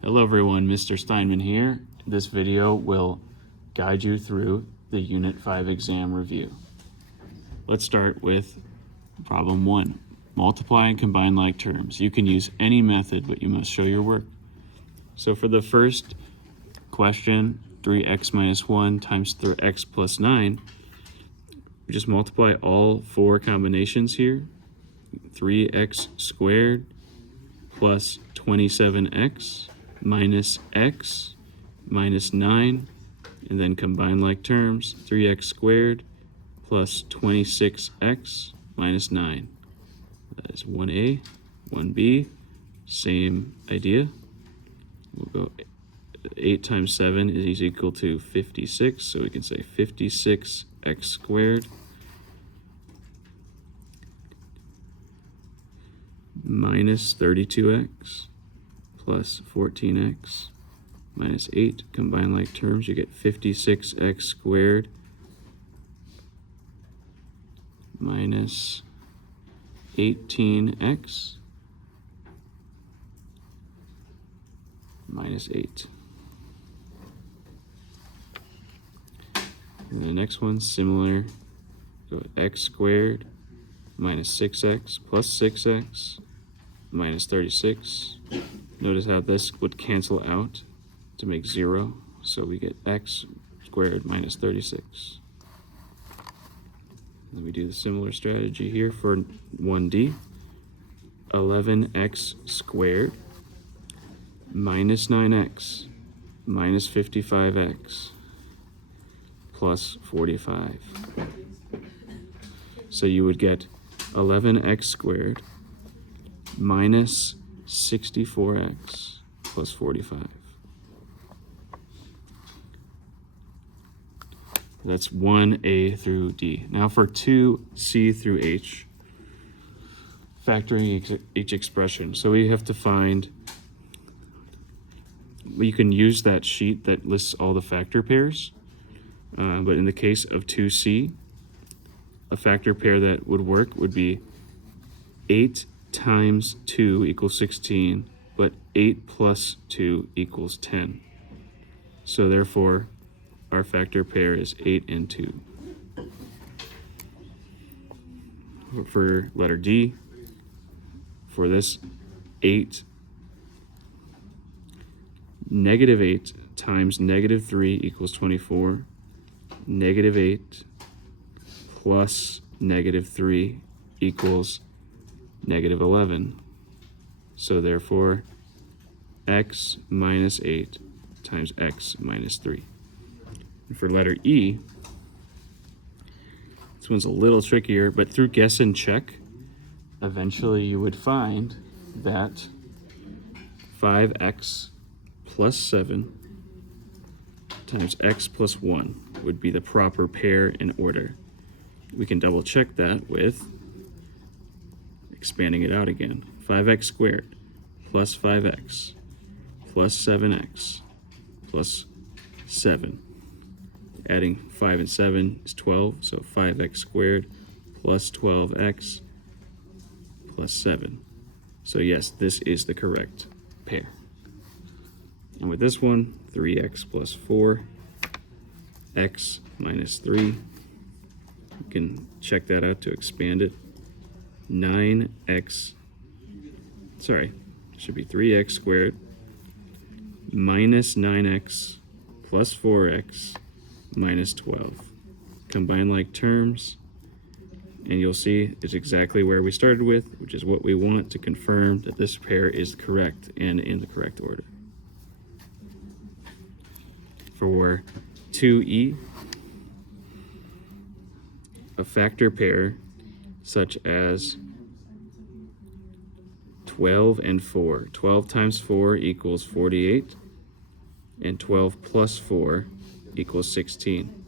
Hello everyone, Mr. Steinman here. This video will guide you through the Unit 5 exam review. Let's start with problem 1. Multiply and combine like terms. You can use any method, but you must show your work. So for the first question, 3x minus 1 times x plus 9, we just multiply all four combinations here. 3x squared plus 27x minus x minus 9, and then combine like terms. 3x squared plus 26x minus 9. That is 1a, 1b, same idea. We'll go 8 times 7 is equal to 56, so we can say 56x squared minus 32x plus 14x minus 8. Combine like terms, you get 56x squared minus 18x minus 8. And the next one, similar. Go x squared minus 6x plus 6x minus 36. Notice how this would cancel out to make 0. So we get x squared minus 36. Then we do the similar strategy here for 1D. 11x squared minus 9x minus 55x plus 45. So you would get 11x squared minus 64x plus 45. That's 1A through D. Now for 2C through H, factoring each expression. So we have to find, you can use that sheet that lists all the factor pairs, but in the case of 2C, a factor pair that would work would be 8 times 2 equals 16, but 8 plus 2 equals 10. So therefore, our factor pair is 8 and 2. For letter D, for this 8, negative 8 times negative 3 equals 24. Negative 8 plus negative 3 equals negative 11. So therefore, x minus 8 times x minus 3. And for letter E, this one's a little trickier, but through guess and check, eventually you would find that 5x plus 7 times x plus 1 would be the proper pair in order. We can double check that with expanding it out again. 5x squared plus 5x plus 7x plus 7. Adding 5 and 7 is 12, so 5x squared plus 12x plus 7. So yes, this is the correct pair. And with this one, 3x plus 4, x minus 3. You can check that out to expand it. 9x, sorry, it should be 3x squared minus 9x plus 4x minus 12. Combine like terms, and you'll see it's exactly where we started with, which is what we want to confirm that this pair is correct and in the correct order. For 2E, a factor pair such as 12 and 4. 12 times 4 equals 48, and 12 plus 4 equals 16.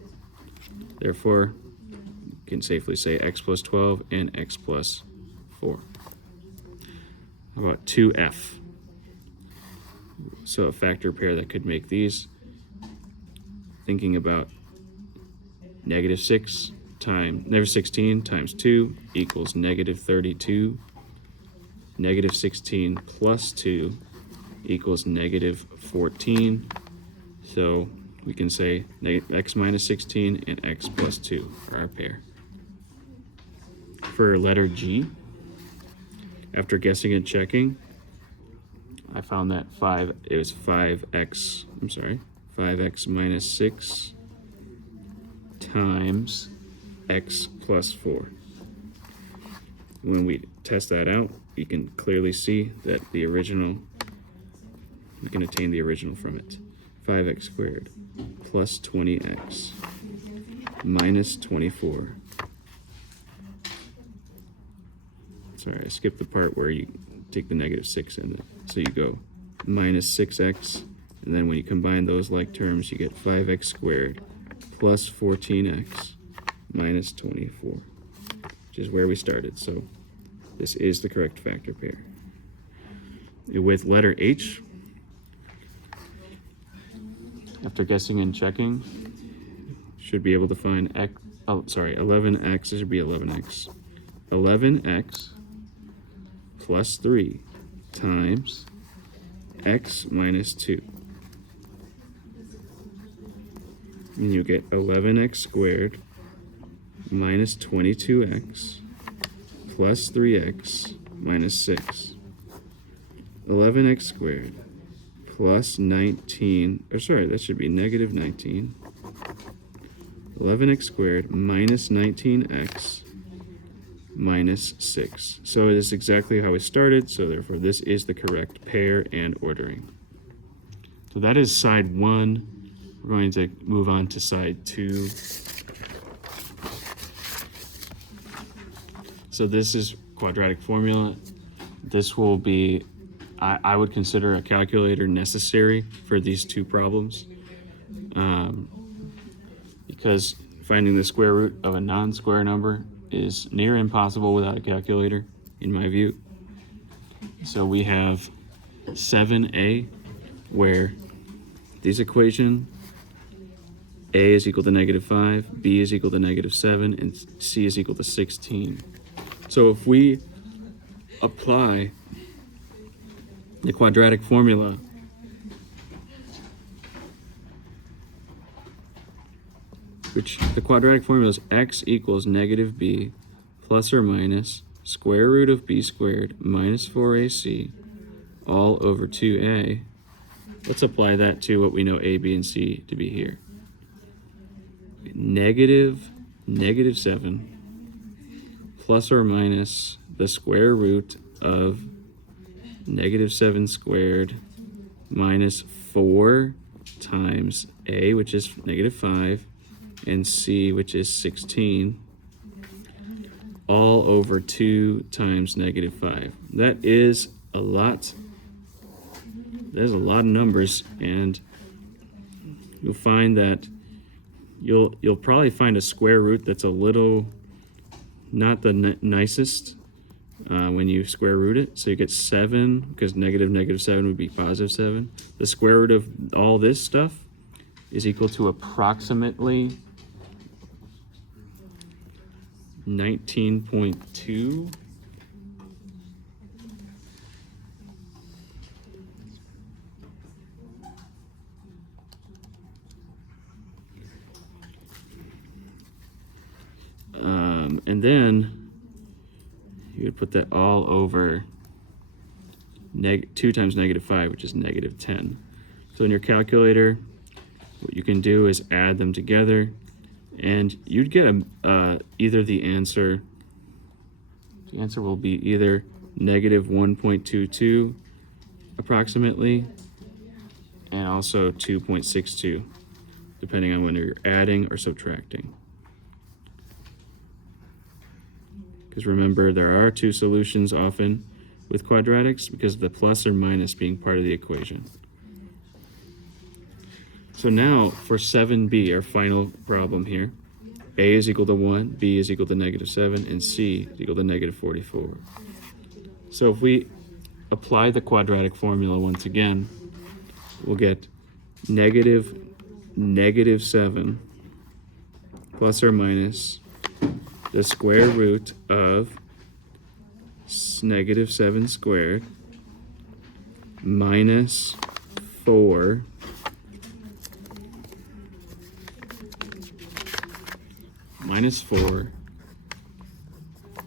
Therefore, you can safely say x plus 12 and x plus 4. How about 2F? So a factor pair that could make these, thinking about negative 16 times 2 equals negative 32. Negative 16 plus 2 equals negative 14. So we can say x minus 16 and x plus 2 are our pair. For letter G, after guessing and checking, I found that 5x minus 6 times x plus 4. When we test that out, you can clearly see that the original, we can obtain the original from it. 5x squared plus 20x minus 24. Sorry, I skipped the part where you take the negative 6 in it. So you go minus 6x, and then when you combine those like terms, you get 5x squared plus 14x minus 24, which is where we started. So this is the correct factor pair. With letter H, after guessing and checking, should be able to find 11x, it should be 11x. 11x plus 3 times x minus 2. And you get 11x squared minus 22x plus 3x minus 6. 11x squared plus 19, or sorry, that should be negative 19. 11x squared minus 19x minus 6. So it is exactly how we started, so therefore this is the correct pair and ordering. So that is side 1. We're going to move on to side 2. So this is quadratic formula. This will be, I would consider a calculator necessary for these two problems, because finding the square root of a non-square number is near impossible without a calculator, in my view. So we have 7a, where this equation, a is equal to negative 5, b is equal to negative 7, and c is equal to 16. So if we apply the quadratic formula, which the quadratic formula is x equals negative b plus or minus square root of b squared minus 4ac all over 2a. Let's apply that to what we know a, b, and c to be here. Negative 7 plus or minus the square root of negative 7 squared minus 4 times a, which is negative 5, and c, which is 16, all over 2 times negative 5. That is a lot. There's a lot of numbers, and you'll find that you'll probably find a square root that's a little not the nicest when you square root it. So you get 7, because negative 7 would be positive 7. The square root of all this stuff is equal to approximately 19.2. And then you would put that all over 2 times negative 5, which is negative 10. So in your calculator, what you can do is add them together, and you'd get either the answer will be either negative 1.22 approximately, and also 2.62, depending on whether you're adding or subtracting. Because remember, there are 2 solutions often with quadratics because of the plus or minus being part of the equation. So now for 7b, our final problem here, a is equal to 1, b is equal to negative 7, and c is equal to negative 44. So if we apply the quadratic formula once again, we'll get negative 7 plus or minus the square root of negative 7 squared minus 4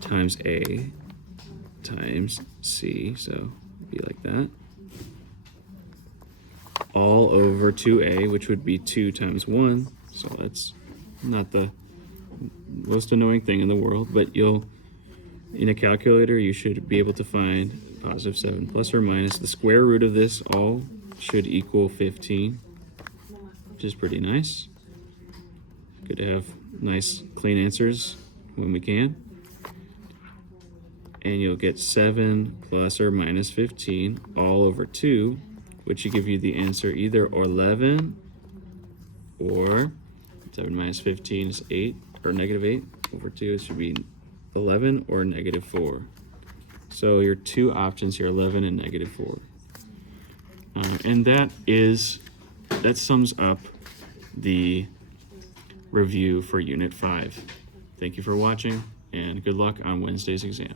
times A times C, so it'd be like that, all over 2A, which would be 2 times 1, so that's not the most annoying thing in the world, but in a calculator, you should be able to find positive 7 plus or minus. The square root of this all should equal 15, which is pretty nice. Good to have nice, clean answers when we can. And you'll get 7 plus or minus 15 all over 2, which will give you the answer either 11 or 7 minus 15 is 8, or negative 8 over 2. It should be 11 or negative 4. So your two options here, 11 and negative 4. And that sums up the review for Unit 5. Thank you for watching, and good luck on Wednesday's exam.